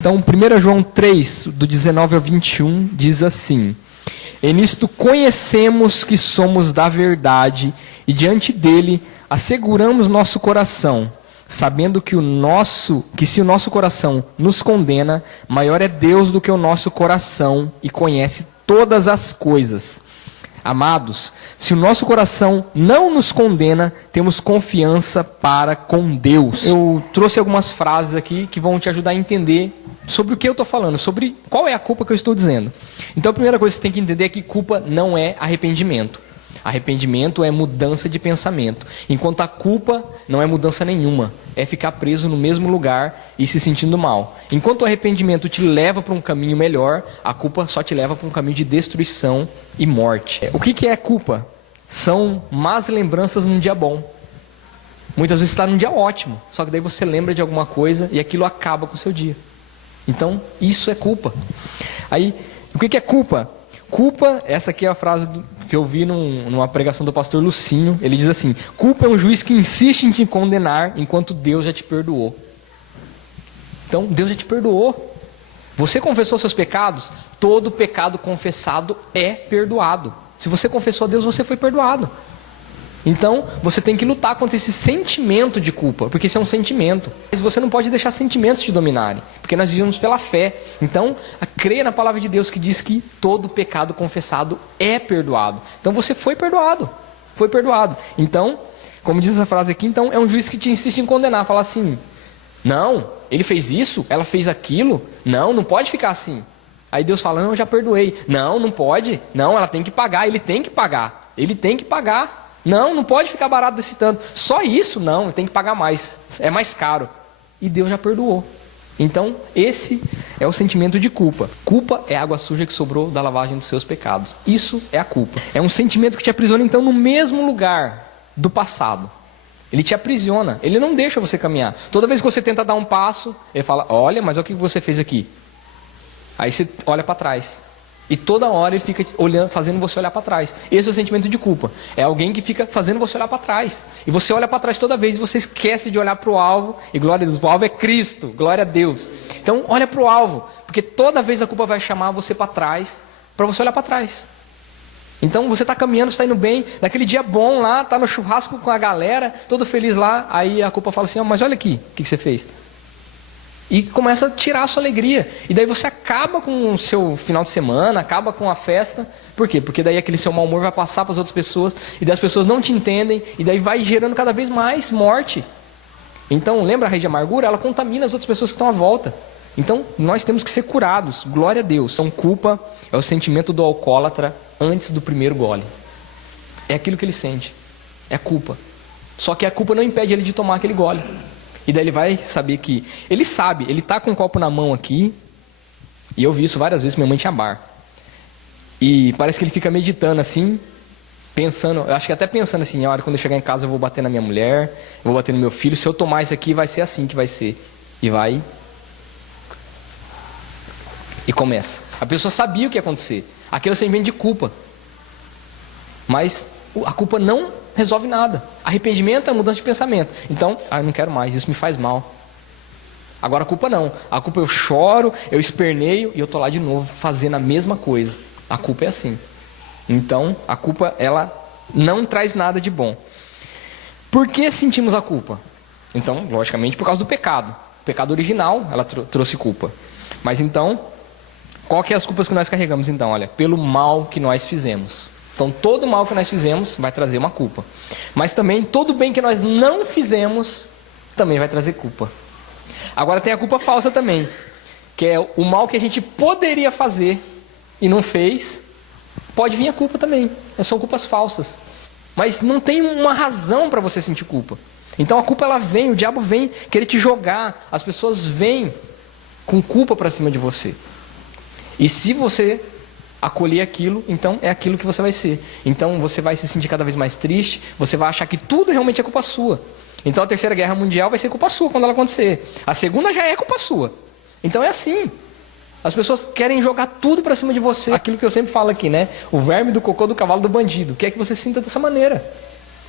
Então, 1 João 3, do 19 ao 21, diz assim: E nisto conhecemos que somos da verdade, e diante dele asseguramos nosso coração, sabendo que se o nosso coração nos condena, maior é Deus do que o nosso coração, e conhece todas as coisas. Amados, se o nosso coração não nos condena, temos confiança para com Deus. Eu trouxe algumas frases aqui que vão te ajudar a entender sobre o que eu estou falando, sobre qual é a culpa que eu estou dizendo. Então a primeira coisa que você tem que entender é que culpa não é arrependimento. Arrependimento é mudança de pensamento, enquanto a culpa não é mudança nenhuma, é ficar preso no mesmo lugar e se sentindo mal. Enquanto o arrependimento te leva para um caminho melhor, a culpa só te leva para um caminho de destruição e morte. O que é culpa? São más lembranças num dia bom. Muitas vezes você está num dia ótimo, só que daí você lembra de alguma coisa e aquilo acaba com o seu dia. Então, isso é culpa. Aí, o que é culpa? Culpa, essa aqui é a frase que eu vi numa pregação do pastor Lucinho. Ele diz assim: culpa é um juiz que insiste em te condenar enquanto Deus já te perdoou. Então, Deus já te perdoou. Você confessou seus pecados? Todo pecado confessado é perdoado. Se você confessou a Deus, você foi perdoado. Então, você tem que lutar contra esse sentimento de culpa, porque isso é um sentimento. Mas você não pode deixar sentimentos te dominarem, porque nós vivemos pela fé. Então, creia na palavra de Deus que diz que todo pecado confessado é perdoado. Então, você foi perdoado. Foi perdoado. Então, como diz essa frase aqui, então, é um juiz que te insiste em condenar. Fala assim: não, ele fez isso, ela fez aquilo. Não, não pode ficar assim. Aí Deus fala: não, eu já perdoei. Não, não pode. Não, ela tem que pagar. Ele tem que pagar. Ele tem que pagar. Não, não pode ficar barato desse tanto. Só isso? Não, tem que pagar mais. É mais caro. E Deus já perdoou. Então, esse é o sentimento de culpa. Culpa é a água suja que sobrou da lavagem dos seus pecados. Isso é a culpa. É um sentimento que te aprisiona, então, no mesmo lugar do passado. Ele te aprisiona. Ele não deixa você caminhar. Toda vez que você tenta dar um passo, ele fala: olha, mas olha o que você fez aqui. Aí você olha para trás. E toda hora ele fica olhando, fazendo você olhar para trás. Esse é o sentimento de culpa. É alguém que fica fazendo você olhar para trás. E você olha para trás toda vez e você esquece de olhar para o alvo. E glória a Deus, o alvo é Cristo. Glória a Deus. Então olha para o alvo. Porque toda vez a culpa vai chamar você para trás, para você olhar para trás. Então você está caminhando, está indo bem. Naquele dia bom lá, está no churrasco com a galera, todo feliz lá. Aí a culpa fala assim: mas olha aqui, o que você fez? E começa a tirar a sua alegria. E daí você acaba com o seu final de semana, acaba com a festa. Por quê? Porque daí aquele seu mau humor vai passar para as outras pessoas. E daí as pessoas não te entendem. E daí vai gerando cada vez mais morte. Então, lembra a raiz de amargura? Ela contamina as outras pessoas que estão à volta. Então, nós temos que ser curados. Glória a Deus. Então, culpa é o sentimento do alcoólatra antes do primeiro gole. É aquilo que ele sente. É culpa. Só que a culpa não impede ele de tomar aquele gole. E daí ele vai saber que... Ele sabe, ele está com um copo na mão aqui. E eu vi isso várias vezes, minha mãe tinha bar. E parece que ele fica meditando assim, pensando, eu acho que até pensando assim: a hora quando eu chegar em casa eu vou bater na minha mulher, eu vou bater no meu filho, se eu tomar isso aqui vai ser assim que vai ser. E vai... E começa. A pessoa sabia o que ia acontecer. Aquilo é o sentimento de culpa. Mas a culpa não resolve nada. Arrependimento é mudança de pensamento. Então, eu não quero mais, isso me faz mal. Agora a culpa não. A culpa eu choro, eu esperneio e eu estou lá de novo fazendo a mesma coisa. A culpa é assim. Então, a culpa, ela não traz nada de bom. Por que sentimos a culpa? Então, logicamente, por causa do pecado. O pecado original, ela trouxe culpa. Mas então, qual que é as culpas que nós carregamos então? Olha, pelo mal que nós fizemos. Então, todo mal que nós fizemos vai trazer uma culpa. Mas também, todo bem que nós não fizemos, também vai trazer culpa. Agora tem a culpa falsa também, que é o mal que a gente poderia fazer e não fez, pode vir a culpa também. São culpas falsas. Mas não tem uma razão para você sentir culpa. Então a culpa ela vem, o diabo vem querer te jogar, as pessoas vêm com culpa para cima de você. E se você acolher aquilo, então é aquilo que você vai ser. Então você vai se sentir cada vez mais triste, você vai achar que tudo realmente é culpa sua. Então a terceira guerra mundial vai ser culpa sua quando ela acontecer. A segunda já é culpa sua. Então é assim. As pessoas querem jogar tudo para cima de você. Aquilo que eu sempre falo aqui, né? O verme do cocô do cavalo do bandido. Quer que você sinta dessa maneira.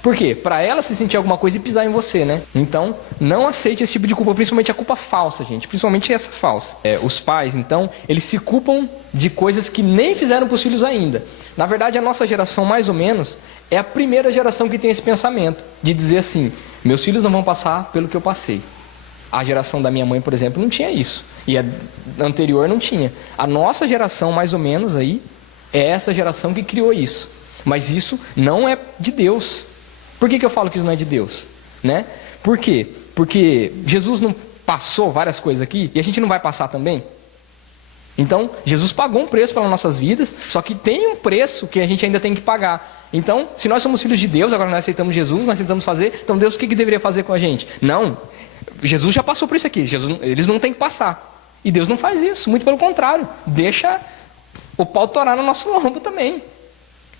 Por quê? Para ela se sentir alguma coisa e pisar em você, né? Então, não aceite esse tipo de culpa, principalmente a culpa falsa, gente. Principalmente essa falsa. Os pais, então, eles se culpam de coisas que nem fizeram para os filhos ainda. Na verdade, a nossa geração, mais ou menos, é a primeira geração que tem esse pensamento. De dizer assim, meus filhos não vão passar pelo que eu passei. A geração da minha mãe, por exemplo, não tinha isso. E a anterior não tinha. A nossa geração, mais ou menos, aí, é essa geração que criou isso. Mas isso não é de Deus. Por que eu falo que isso não é de Deus? Né? Por quê? Porque Jesus não passou várias coisas aqui e a gente não vai passar também? Então, Jesus pagou um preço pelas nossas vidas, só que tem um preço que a gente ainda tem que pagar. Então, se nós somos filhos de Deus, agora nós aceitamos Jesus, nós tentamos fazer, então Deus o que deveria fazer com a gente? Não, Jesus já passou por isso aqui, eles não têm que passar. E Deus não faz isso, muito pelo contrário, deixa o pau torar no nosso lombo também.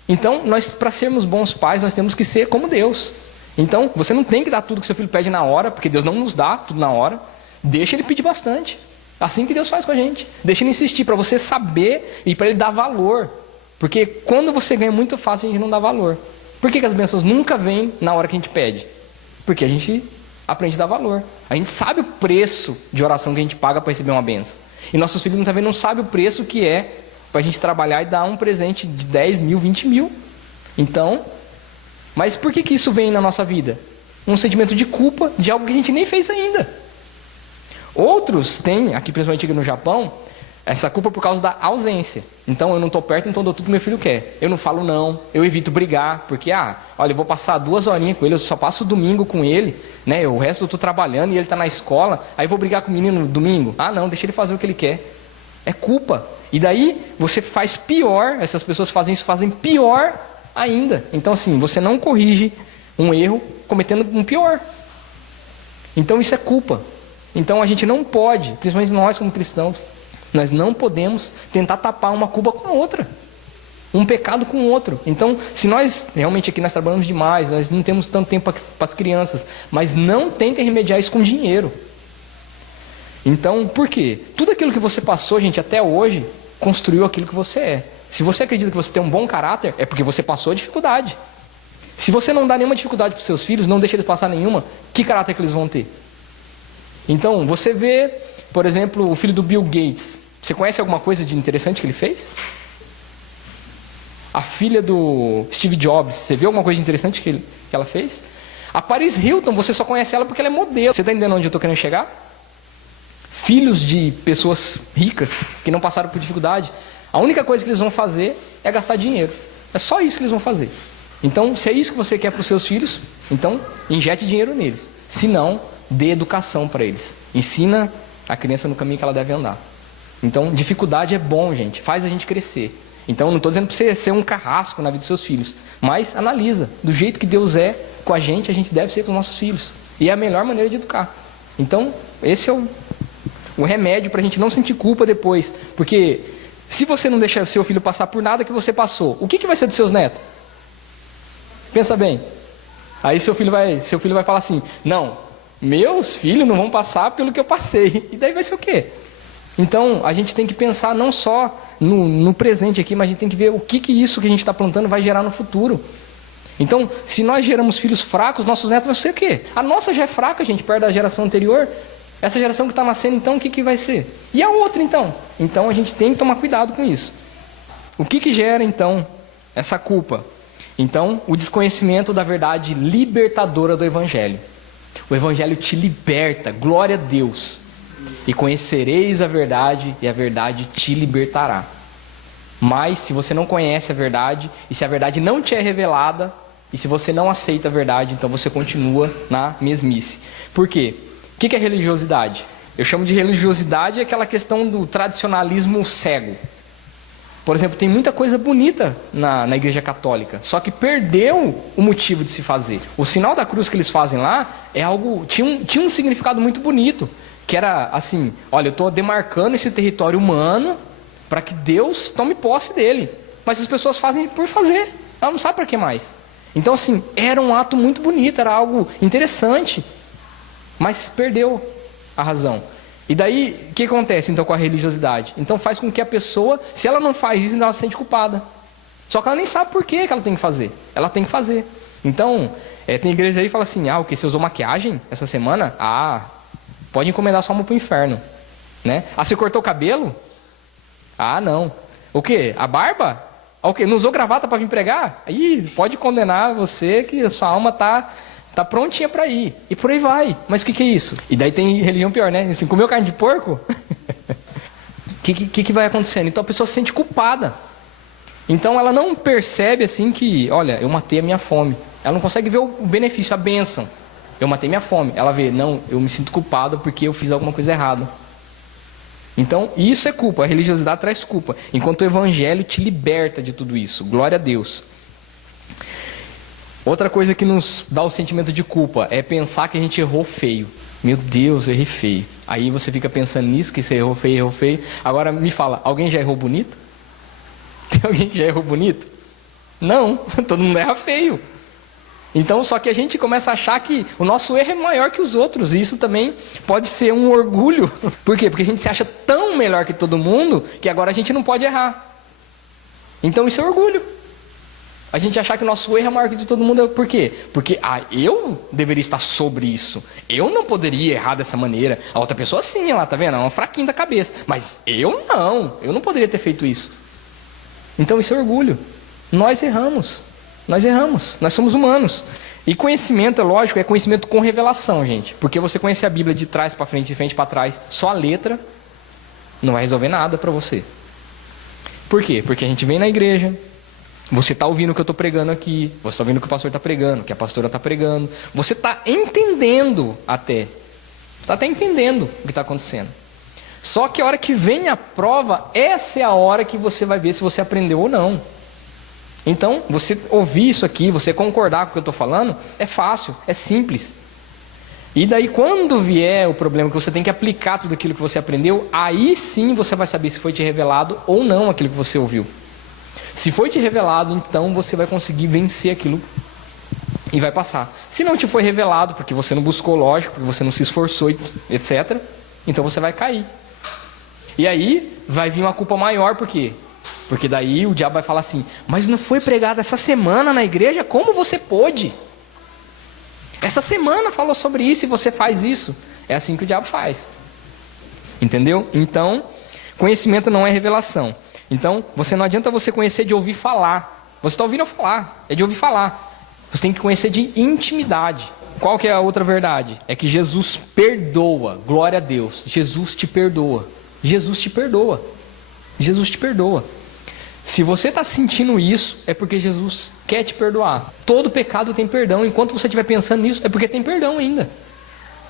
Então, nós, para sermos bons pais, nós temos que ser como Deus. Então, você não tem que dar tudo que seu filho pede na hora, porque Deus não nos dá tudo na hora. Deixa ele pedir bastante. Assim que Deus faz com a gente. Deixa ele insistir, para você saber e para ele dar valor. Porque quando você ganha muito fácil, a gente não dá valor. Por que as bênçãos nunca vêm na hora que a gente pede? Porque a gente aprende a dar valor. A gente sabe o preço de oração que a gente paga para receber uma bênção. E nossos filhos também não sabem o preço que é para a gente trabalhar e dar um presente de 10 mil, 20 mil. Então, mas por que isso vem na nossa vida? Um sentimento de culpa de algo que a gente nem fez ainda. Outros têm, aqui principalmente aqui no Japão, essa culpa por causa da ausência. Então, eu não estou perto, então dou tudo que meu filho quer. Eu não falo não, eu evito brigar, porque, olha, eu vou passar 2 horinhas com ele, eu só passo o domingo com ele, né? O resto eu estou trabalhando e ele está na escola, aí eu vou brigar com o menino no domingo? Não, deixa ele fazer o que ele quer. É culpa. E daí você faz pior, essas pessoas fazem isso, fazem pior ainda. Então assim, você não corrige um erro cometendo um pior. Então isso é culpa. Então a gente não pode, principalmente nós como cristãos, nós não podemos tentar tapar uma culpa com a outra. Um pecado com o outro. Então, se nós, realmente aqui nós trabalhamos demais, nós não temos tanto tempo para as crianças, mas não tentem remediar isso com dinheiro. Então, por quê? Tudo aquilo que você passou, gente, até hoje, construiu aquilo que você é. Se você acredita que você tem um bom caráter, é porque você passou a dificuldade. Se você não dá nenhuma dificuldade para os seus filhos, não deixa eles passar nenhuma, que caráter que eles vão ter? Então, você vê, por exemplo, o filho do Bill Gates. Você conhece alguma coisa de interessante que ele fez? A filha do Steve Jobs, você viu alguma coisa de interessante que ela fez? A Paris Hilton, você só conhece ela porque ela é modelo. Você está entendendo onde eu estou querendo chegar? Filhos de pessoas ricas, que não passaram por dificuldade, a única coisa que eles vão fazer é gastar dinheiro. É só isso que eles vão fazer. Então, se é isso que você quer para os seus filhos, então injete dinheiro neles. Se não, dê educação para eles. Ensina a criança no caminho que ela deve andar. Então, dificuldade é bom, gente. Faz a gente crescer. Então, não estou dizendo para você ser um carrasco na vida dos seus filhos. Mas analisa. Do jeito que Deus é com a gente deve ser com os nossos filhos. E é a melhor maneira de educar. Então, esse é o remédio para a gente não sentir culpa depois. Porque se você não deixar seu filho passar por nada que você passou, o que vai ser dos seus netos? Pensa bem. Aí seu filho vai falar assim, não, meus filhos não vão passar pelo que eu passei. E daí vai ser o quê? Então, a gente tem que pensar não só no presente aqui, mas a gente tem que ver o que isso que a gente está plantando vai gerar no futuro. Então, se nós geramos filhos fracos, nossos netos vão ser o quê? A nossa já é fraca, gente, perto da geração anterior. Essa geração que está nascendo, então, o que vai ser? E a outra, então? Então, a gente tem que tomar cuidado com isso. O que gera, então, essa culpa? Então, o desconhecimento da verdade libertadora do Evangelho. O Evangelho te liberta, glória a Deus. E conhecereis a verdade, e a verdade te libertará. Mas, se você não conhece a verdade, e se a verdade não te é revelada, e se você não aceita a verdade, então você continua na mesmice. Por quê? O que é religiosidade? Eu chamo de religiosidade aquela questão do tradicionalismo cego. Por exemplo, tem muita coisa bonita na Igreja Católica, só que perdeu o motivo de se fazer. O sinal da cruz que eles fazem lá é algo, tinha um significado muito bonito, que era assim, olha, eu estou demarcando esse território humano para que Deus tome posse dele. Mas as pessoas fazem por fazer, ela não sabe para que mais. Então assim, era um ato muito bonito, era algo interessante. Mas perdeu a razão. E daí, o que acontece então com a religiosidade? Então faz com que a pessoa, se ela não faz isso, ela se sente culpada. Só que ela nem sabe por que ela tem que fazer. Ela tem que fazer. Então, tem igreja aí que fala assim, o que, você usou maquiagem essa semana? Pode encomendar sua alma pro inferno, né? Você cortou o cabelo? Não. O que? A barba? O que? Não usou gravata para vir pregar? Aí pode condenar você que a sua alma tá prontinha para ir. E por aí vai. Mas o que é isso? E daí tem religião pior, né? Assim, comeu carne de porco? O que vai acontecendo? Então a pessoa se sente culpada. Então ela não percebe assim que, olha, eu matei a minha fome. Ela não consegue ver o benefício, a bênção. Eu matei minha fome. Ela vê, não, eu me sinto culpado porque eu fiz alguma coisa errada. Então, isso é culpa. A religiosidade traz culpa. Enquanto o evangelho te liberta de tudo isso. Glória a Deus. Outra coisa que nos dá o sentimento de culpa é pensar que a gente errou feio. Meu Deus, eu errei feio. Aí você fica pensando nisso, que você errou feio. Agora me fala, alguém já errou bonito? Tem alguém que já errou bonito? Não, todo mundo erra feio. Então, só que a gente começa a achar que o nosso erro é maior que os outros. E isso também pode ser um orgulho. Por quê? Porque a gente se acha tão melhor que todo mundo que agora a gente não pode errar. Então isso é orgulho. A gente achar que o nosso erro é maior que de todo mundo. Por quê? Porque eu deveria estar sobre isso. Eu não poderia errar dessa maneira. A outra pessoa sim, ela tá vendo? É uma fraquinha da cabeça. Mas eu não poderia ter feito isso. Então isso é orgulho. Nós erramos. Nós somos humanos. E conhecimento, é lógico, é conhecimento com revelação, gente. Porque você conhecer a Bíblia de trás para frente, de frente para trás, só a letra, não vai resolver nada para você. Por quê? Porque a gente vem na igreja, você está ouvindo o que eu estou pregando aqui, você está ouvindo o que o pastor está pregando, o que a pastora está pregando, você está entendendo até. Você está até entendendo o que está acontecendo. Só que a hora que vem a prova, essa é a hora que você vai ver se você aprendeu ou não. Então, você ouvir isso aqui, você concordar com o que eu estou falando, é fácil, é simples. E daí quando vier o problema que você tem que aplicar tudo aquilo que você aprendeu, aí sim você vai saber se foi te revelado ou não aquilo que você ouviu. Se foi te revelado, então você vai conseguir vencer aquilo e vai passar. Se não te foi revelado, porque você não buscou, lógico, porque você não se esforçou, etc., então você vai cair. E aí vai vir uma culpa maior, por quê? Porque daí o diabo vai falar assim, mas não foi pregado essa semana na igreja? Como você pôde? Essa semana falou sobre isso e você faz isso. É assim que o diabo faz. Entendeu? Então, conhecimento não é revelação. Então, não adianta você conhecer de ouvir falar. Você está ouvindo eu falar, é de ouvir falar. Você tem que conhecer de intimidade. Qual que é a outra verdade? É que Jesus perdoa. Glória a Deus. Jesus te perdoa. Jesus te perdoa. Jesus te perdoa. Se você está sentindo isso, é porque Jesus quer te perdoar. Todo pecado tem perdão. Enquanto você estiver pensando nisso, é porque tem perdão ainda.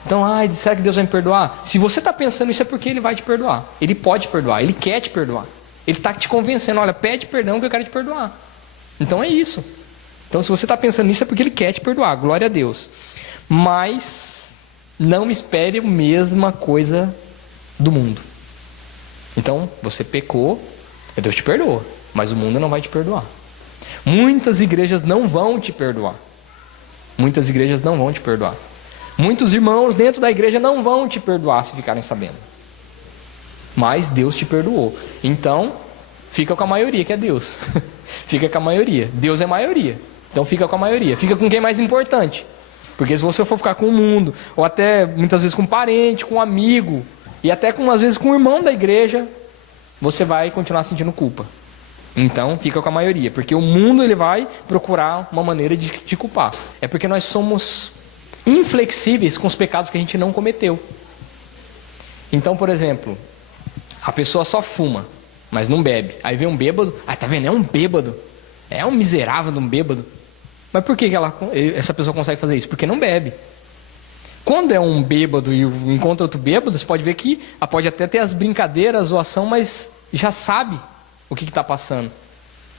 Então, será que Deus vai me perdoar? Se você está pensando isso, é porque Ele vai te perdoar. Ele pode te perdoar, Ele quer te perdoar. Ele está te convencendo, olha, pede perdão que eu quero te perdoar. Então é isso. Então se você está pensando nisso, é porque Ele quer te perdoar. Glória a Deus. Mas não me espere a mesma coisa do mundo. Então, você pecou, Deus te perdoa. Mas o mundo não vai te perdoar. Muitas igrejas não vão te perdoar. Muitas igrejas não vão te perdoar. Muitos irmãos dentro da igreja não vão te perdoar se ficarem sabendo. Mas Deus te perdoou. Então, fica com a maioria, que é Deus. Fica com a maioria. Deus é maioria. Então fica com a maioria. Fica com quem é mais importante. Porque se você for ficar com o mundo, ou até muitas vezes com um parente, com um amigo, e até às vezes com um irmão da igreja, você vai continuar sentindo culpa. Então, fica com a maioria, porque o mundo ele vai procurar uma maneira de te culpar. É porque nós somos inflexíveis com os pecados que a gente não cometeu. Então, por exemplo, a pessoa só fuma, mas não bebe. Aí vem um bêbado, tá vendo? É um bêbado. É um miserável de um bêbado. Mas por que essa pessoa consegue fazer isso? Porque não bebe. Quando é um bêbado e encontra outro bêbado, você pode ver que pode até ter as brincadeiras, a zoação, mas já sabe o que está passando.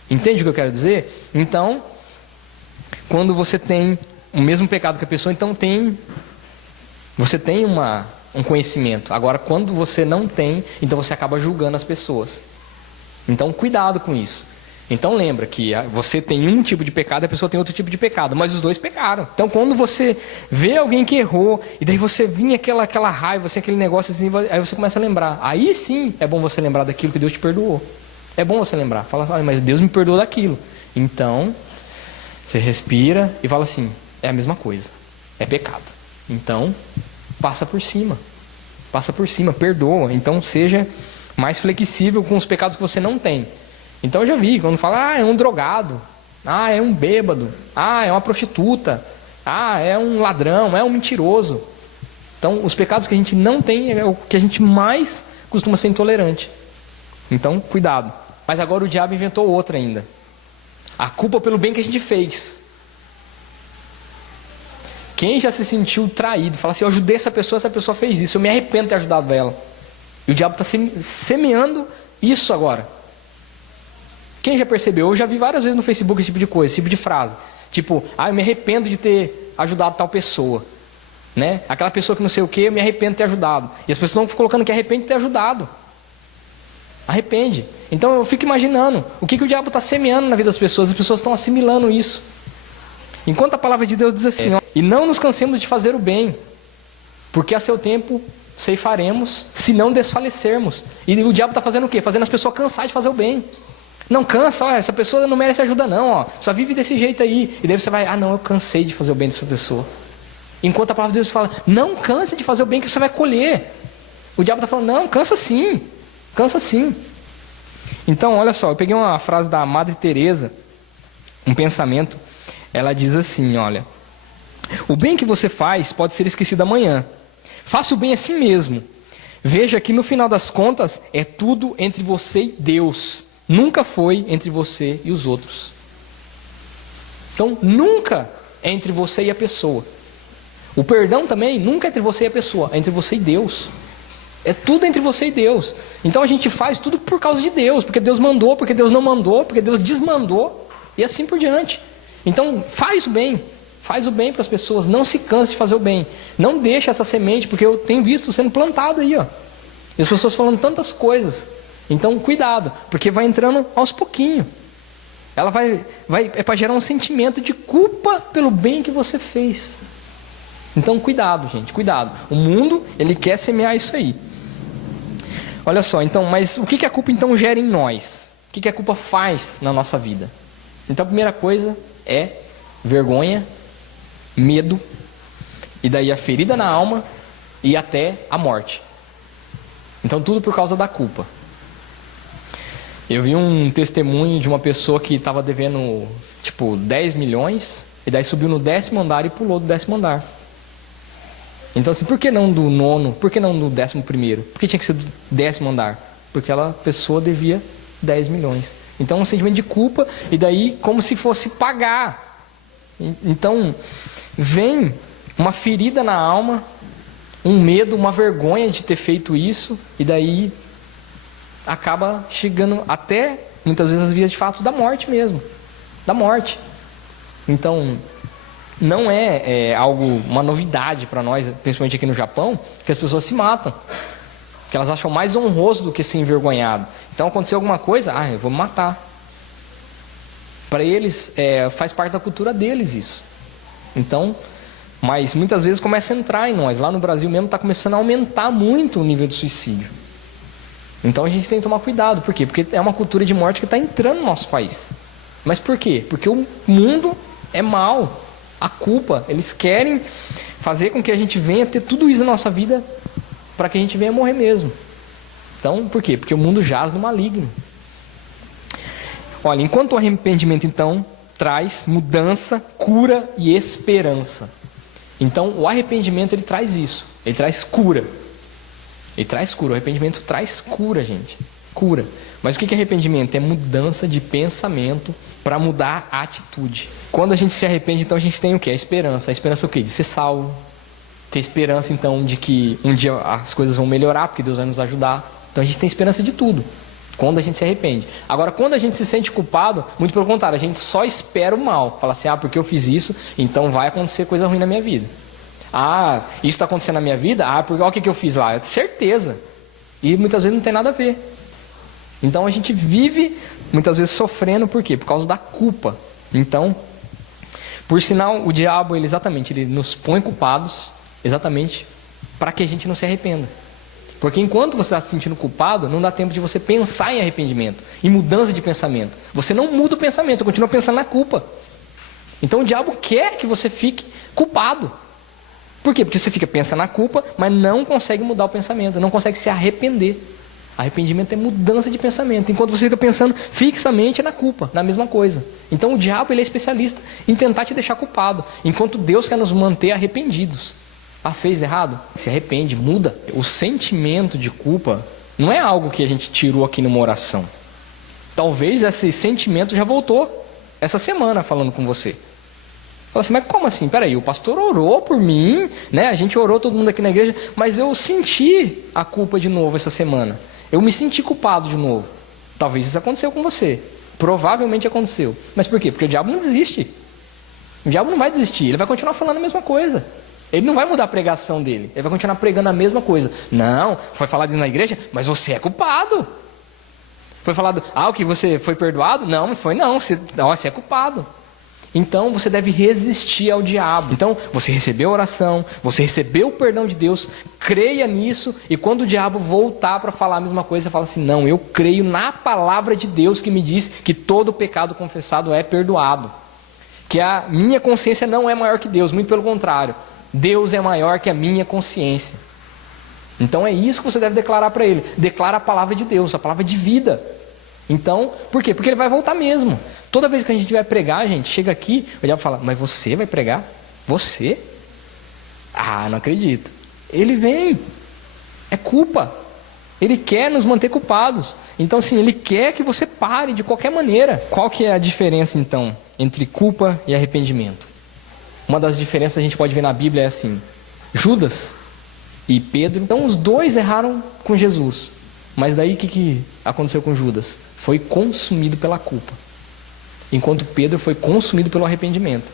Entende o que eu quero dizer? Então, quando você tem o mesmo pecado que a pessoa, então você tem um conhecimento. Agora, quando você não tem, então você acaba julgando as pessoas. Então, cuidado com isso. Então, lembra que você tem um tipo de pecado e a pessoa tem outro tipo de pecado, mas os dois pecaram. Então, quando você vê alguém que errou, e daí você vinha aquela raiva, aquele negócio assim, aí você começa a lembrar. Aí sim é bom você lembrar daquilo que Deus te perdoou. É bom você lembrar. Fala, mas Deus me perdoou daquilo. Então, Você respira e fala assim, é a mesma coisa, é pecado. Então, passa por cima, perdoa. Então, seja mais flexível com os pecados que você não tem. Então, eu já vi, quando fala, é um drogado, é um bêbado, é uma prostituta, é um ladrão, é um mentiroso. Então, os pecados que a gente não tem é o que a gente mais costuma ser intolerante. Então, cuidado. Mas agora o diabo inventou outra ainda. A culpa pelo bem que a gente fez. Quem já se sentiu traído, fala assim, eu ajudei essa pessoa fez isso, eu me arrependo de ter ajudado ela. E o diabo está semeando isso agora. Quem já percebeu? Eu já vi várias vezes no Facebook esse tipo de coisa, esse tipo de frase. Tipo, eu me arrependo de ter ajudado tal pessoa. Né? Aquela pessoa que não sei o que, eu me arrependo de ter ajudado. E as pessoas estão colocando que arrepende de ter ajudado. Arrepende. Então eu fico imaginando o que o diabo está semeando na vida das pessoas. As pessoas estão assimilando isso. Enquanto a palavra de Deus diz assim, e não nos cansemos de fazer o bem, porque a seu tempo ceifaremos, se não desfalecermos. E o diabo está fazendo o quê? Fazendo as pessoas cansar de fazer o bem. Não cansa, essa pessoa não merece ajuda não, só vive desse jeito aí. E daí você vai, não, eu cansei de fazer o bem dessa pessoa. Enquanto a palavra de Deus fala, não canse de fazer o bem que você vai colher. O diabo está falando, não, cansa sim. Cansa sim. Então, olha só, eu peguei uma frase da Madre Teresa, um pensamento. Ela diz assim, olha, o bem que você faz pode ser esquecido amanhã. Faça o bem a si mesmo. Veja que no final das contas é tudo entre você e Deus. Nunca foi entre você e os outros. Então, nunca é entre você e a pessoa. O perdão também nunca é entre você e a pessoa, é entre você e Deus. É tudo entre você e Deus. Então a gente faz tudo por causa de Deus, porque Deus mandou, porque Deus não mandou, porque Deus desmandou, e assim por diante. Então faz o bem para as pessoas, não se canse de fazer o bem. Não deixe essa semente, porque eu tenho visto sendo plantado aí, e as pessoas falando tantas coisas. Então cuidado, porque vai entrando aos pouquinhos. Ela é para gerar um sentimento de culpa pelo bem que você fez. Então cuidado, gente, cuidado. O mundo, ele quer semear isso aí. Olha só, então, mas o que a culpa então gera em nós? O que a culpa faz na nossa vida? Então a primeira coisa é vergonha, medo, e daí a ferida na alma e até a morte. Então tudo por causa da culpa. Eu vi um testemunho de uma pessoa que estava devendo 10 milhões, e daí subiu no 10º andar e pulou do 10º andar. Então assim, por que não do 9º? Por que não do 11º? Por que tinha que ser do 10º andar? Porque aquela pessoa devia 10 milhões. Então um sentimento de culpa, e daí como se fosse pagar. Então vem uma ferida na alma, um medo, uma vergonha de ter feito isso, e daí acaba chegando até, muitas vezes, as vias de fato da morte mesmo. Da morte. Então não é uma novidade para nós, principalmente aqui no Japão, que as pessoas se matam. Que elas acham mais honroso do que ser envergonhado. Então aconteceu alguma coisa, eu vou me matar. Para eles, faz parte da cultura deles isso. Então, mas muitas vezes começa a entrar em nós. Lá no Brasil mesmo está começando a aumentar muito o nível de suicídio. Então a gente tem que tomar cuidado. Por quê? Porque é uma cultura de morte que está entrando no nosso país. Mas por quê? Porque o mundo é mau. A culpa, eles querem fazer com que a gente venha ter tudo isso na nossa vida para que a gente venha morrer mesmo. Então, por quê? Porque o mundo jaz no maligno. Olha, enquanto o arrependimento então traz mudança, cura e esperança. Então, o arrependimento ele traz isso. Ele traz cura. Ele traz cura. O arrependimento traz cura, gente. Cura. Mas o que é arrependimento? É mudança de pensamento para mudar a atitude. Quando a gente se arrepende, então a gente tem o quê? A esperança. A esperança é o quê? De ser salvo. Ter esperança, então, de que um dia as coisas vão melhorar, porque Deus vai nos ajudar. Então a gente tem esperança de tudo, quando a gente se arrepende. Agora, quando a gente se sente culpado, muito pelo contrário, a gente só espera o mal. Fala assim, porque eu fiz isso, então vai acontecer coisa ruim na minha vida. Isso está acontecendo na minha vida? Porque olha o que eu fiz lá. Certeza. E muitas vezes não tem nada a ver. Então a gente vive, muitas vezes, sofrendo, por quê? Por causa da culpa. Então, por sinal, o diabo, ele nos põe culpados, exatamente para que a gente não se arrependa. Porque enquanto você está se sentindo culpado, não dá tempo de você pensar em arrependimento, em mudança de pensamento. Você não muda o pensamento, você continua pensando na culpa. Então o diabo quer que você fique culpado. Por quê? Porque você fica pensando na culpa, mas não consegue mudar o pensamento, não consegue se arrepender. Arrependimento é mudança de pensamento, enquanto você fica pensando fixamente na culpa, na mesma coisa. Então o diabo ele é especialista em tentar te deixar culpado, enquanto Deus quer nos manter arrependidos. Ah, fez errado? Se arrepende, muda. O sentimento de culpa não é algo que a gente tirou aqui numa oração. Talvez esse sentimento já voltou essa semana falando com você. Fala assim, mas como assim? Peraí, o pastor orou por mim, né? A gente orou todo mundo aqui na igreja, mas eu senti a culpa de novo essa semana. Eu me senti culpado de novo. Talvez isso aconteceu com você. Provavelmente aconteceu. Mas por quê? Porque o diabo não desiste. O diabo não vai desistir. Ele vai continuar falando a mesma coisa. Ele não vai mudar a pregação dele. Ele vai continuar pregando a mesma coisa. Não, foi falado isso na igreja, mas você é culpado. Foi falado, o que você foi perdoado? Não, não foi não. Você é culpado. Então você deve resistir ao diabo. Então você recebeu a oração, você recebeu o perdão de Deus, creia nisso, e quando o diabo voltar para falar a mesma coisa, você fala assim, não, eu creio na palavra de Deus que me diz que todo pecado confessado é perdoado. Que a minha consciência não é maior que Deus, muito pelo contrário. Deus é maior que a minha consciência. Então é isso que você deve declarar para ele. Declara a palavra de Deus, a palavra de vida. Então, por quê? Porque ele vai voltar mesmo. Toda vez que a gente vai pregar, gente, chega aqui, o diabo fala, mas você vai pregar? Você? Ah, não acredito. Ele vem. É culpa. Ele quer nos manter culpados. Então, assim, ele quer que você pare de qualquer maneira. Qual que é a diferença, então, entre culpa e arrependimento? Uma das diferenças a gente pode ver na Bíblia é assim, Judas e Pedro, então os dois erraram com Jesus. Mas daí o que aconteceu com Judas? Foi consumido pela culpa. Enquanto Pedro foi consumido pelo arrependimento.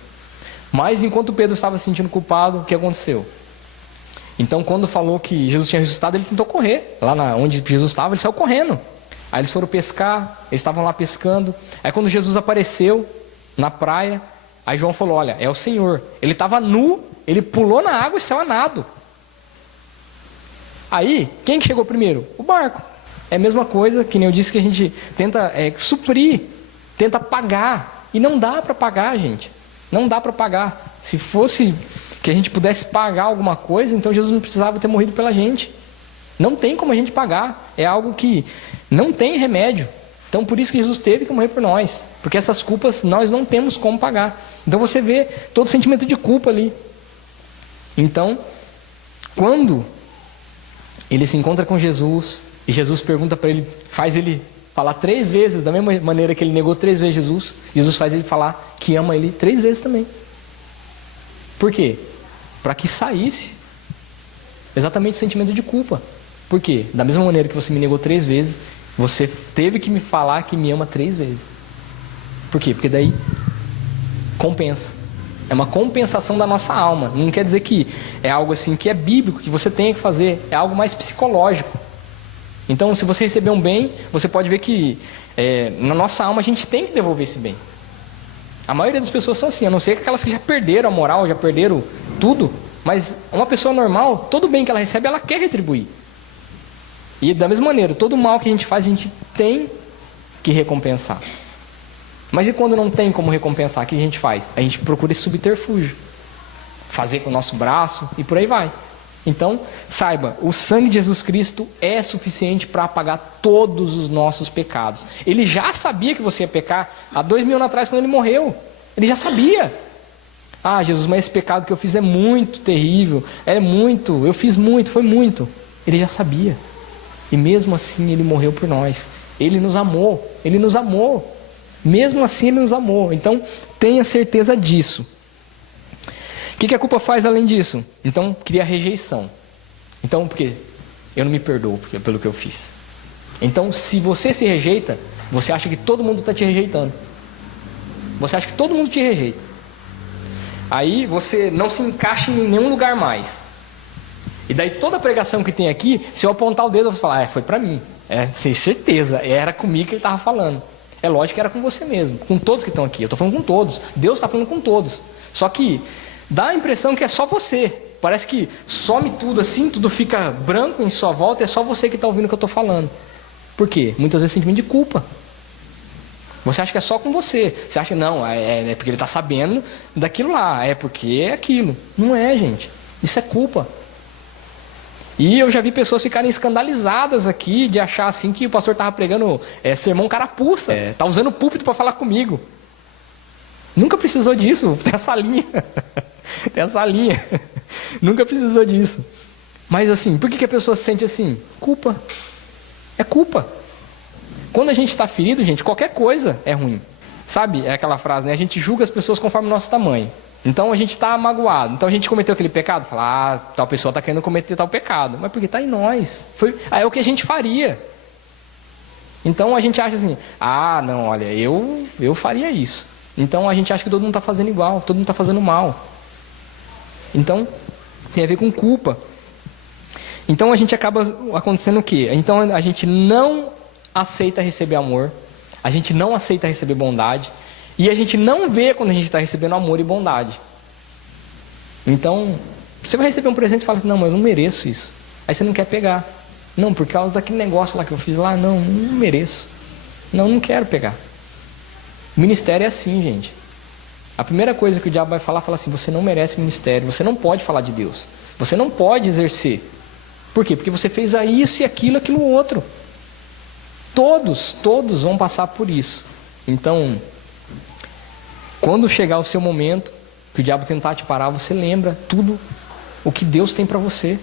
Mas enquanto Pedro estava se sentindo culpado, o que aconteceu? Então quando falou que Jesus tinha ressuscitado, ele tentou correr. Lá onde Jesus estava, ele saiu correndo. Aí eles foram pescar, eles estavam lá pescando. Aí quando Jesus apareceu na praia, aí João falou, olha, é o Senhor. Ele estava nu, ele pulou na água e saiu a nado. Aí, quem que chegou primeiro? O barco. É a mesma coisa, que nem eu disse, que a gente tenta suprir, tenta pagar. E não dá para pagar, gente. Não dá para pagar. Se fosse que a gente pudesse pagar alguma coisa, então Jesus não precisava ter morrido pela gente. Não tem como a gente pagar. É algo que não tem remédio. Então por isso que Jesus teve que morrer por nós. Porque essas culpas nós não temos como pagar. Então você vê todo o sentimento de culpa ali. Então, quando ele se encontra com Jesus, e Jesus pergunta para ele, faz ele falar 3 vezes, da mesma maneira que ele negou 3 vezes Jesus, Jesus faz ele falar que ama ele 3 vezes também. Por quê? Para que saísse exatamente o sentimento de culpa. Por quê? Da mesma maneira que você me negou 3 vezes, você teve que me falar que me ama 3 vezes. Por quê? Porque daí compensa. É uma compensação da nossa alma. Não quer dizer que é algo assim que é bíblico, que você tem que fazer. É algo mais psicológico. Então, se você receber um bem, você pode ver que na nossa alma a gente tem que devolver esse bem. A maioria das pessoas são assim, a não ser aquelas que já perderam a moral, já perderam tudo. Mas uma pessoa normal, todo bem que ela recebe, ela quer retribuir. E da mesma maneira, todo mal que a gente faz, a gente tem que recompensar. Mas e quando não tem como recompensar, o que a gente faz? A gente procura esse subterfúgio. Fazer com o nosso braço e por aí vai. Então, saiba, o sangue de Jesus Cristo é suficiente para apagar todos os nossos pecados. Ele já sabia que você ia pecar há 2000 anos atrás, quando ele morreu. Ele já sabia. Ah, Jesus, mas esse pecado que eu fiz é muito terrível. Eu fiz muito, foi muito. Ele já sabia. E mesmo assim ele morreu por nós. Ele nos amou. Mesmo assim ele nos amou. Então, tenha certeza disso. O que a culpa faz além disso? Então, cria rejeição. Então, por quê? Eu não me perdoo pelo que eu fiz. Então, se você se rejeita, você acha que todo mundo está te rejeitando. Você acha que todo mundo te rejeita. Aí, você não se encaixa em nenhum lugar mais. E daí, toda pregação que tem aqui, se eu apontar o dedo, você fala, foi para mim. Sem certeza, era comigo que ele estava falando. É lógico que era com você mesmo, com todos que estão aqui. Eu estou falando com todos. Deus está falando com todos. Só que dá a impressão que é só você. Parece que some tudo assim, tudo fica branco em sua volta, é só você que está ouvindo o que eu estou falando. Por quê? Muitas vezes sentimento de culpa. Você acha que é só com você. Você acha que não, é porque ele está sabendo daquilo lá. É porque é aquilo. Não é, gente. Isso é culpa. E eu já vi pessoas ficarem escandalizadas aqui de achar assim que o pastor estava pregando sermão carapuça. Tá usando o púlpito para falar comigo. Nunca precisou disso. Tem essa linha. Tem essa linha. Nunca precisou disso. Mas assim, por que a pessoa se sente assim? Culpa. É culpa. Quando a gente está ferido, gente, qualquer coisa é ruim. Sabe, é aquela frase, né? A gente julga as pessoas conforme o nosso tamanho. Então a gente está magoado. Então a gente cometeu aquele pecado. Fala, tal pessoa está querendo cometer tal pecado. Mas porque está em nós. É o que a gente faria. Então a gente acha assim, não, olha, eu faria isso. Então a gente acha que todo mundo está fazendo igual, todo mundo está fazendo mal. Então tem a ver com culpa. Então a gente acaba acontecendo o quê? Então a gente não aceita receber amor, a gente não aceita receber bondade, e a gente não vê quando a gente está recebendo amor e bondade. Então, você vai receber um presente e fala assim, não, mas eu não mereço isso. Aí você não quer pegar. Não, por causa daquele negócio lá que eu fiz lá, não mereço. Não quero pegar. O ministério é assim, gente. A primeira coisa que o diabo vai falar, fala assim, você não merece ministério, você não pode falar de Deus, você não pode exercer. Por quê? Porque você fez isso e aquilo outro. Todos vão passar por isso. Então, quando chegar o seu momento, que o diabo tentar te parar, você lembra tudo o que Deus tem para você.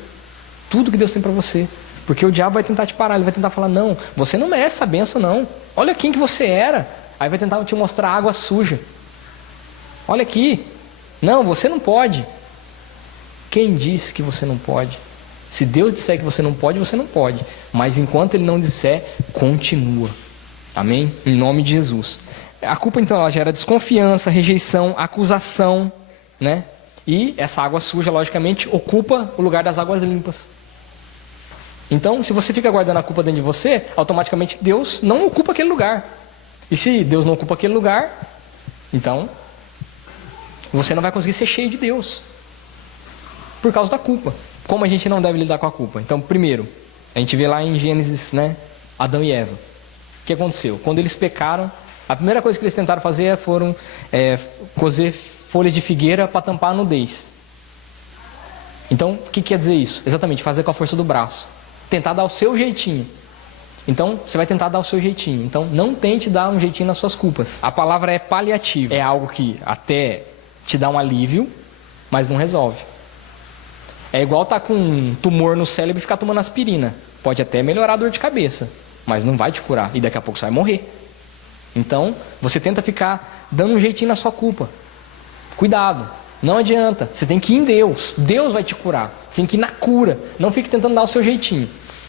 Tudo que Deus tem para você. Porque o diabo vai tentar te parar, ele vai tentar falar, não, você não merece essa bênção não. Olha quem que você era. Aí vai tentar te mostrar água suja. Olha aqui. Não, você não pode. Quem disse que você não pode? Se Deus disser que você não pode, você não pode. Mas enquanto Ele não disser, continua. Amém? Em nome de Jesus. A culpa, então, ela gera desconfiança, rejeição, acusação, né? E essa água suja, logicamente, ocupa o lugar das águas limpas. Então, se você fica guardando a culpa dentro de você, automaticamente Deus não ocupa aquele lugar. E se Deus não ocupa aquele lugar, então, você não vai conseguir ser cheio de Deus. Por causa da culpa. Como a gente não deve lidar com a culpa? Então, primeiro, a gente vê lá em Gênesis, né? Adão e Eva. O que aconteceu? Quando eles pecaram, a primeira coisa que eles tentaram fazer foram cozer folhas de figueira para tampar a nudez. Então, o que quer dizer isso? Exatamente, fazer com a força do braço. Tentar dar o seu jeitinho. Então, você vai tentar dar o seu jeitinho. Então, não tente dar um jeitinho nas suas culpas. A palavra é paliativo. É algo que até te dá um alívio, mas não resolve. É igual estar com um tumor no cérebro e ficar tomando aspirina. Pode até melhorar a dor de cabeça, mas não vai te curar. E daqui a pouco você vai morrer. Então, você tenta ficar dando um jeitinho na sua culpa. Cuidado, não adianta. Você tem que ir em Deus. Deus vai te curar. Você tem que ir na cura. Não fique tentando dar o seu jeitinho.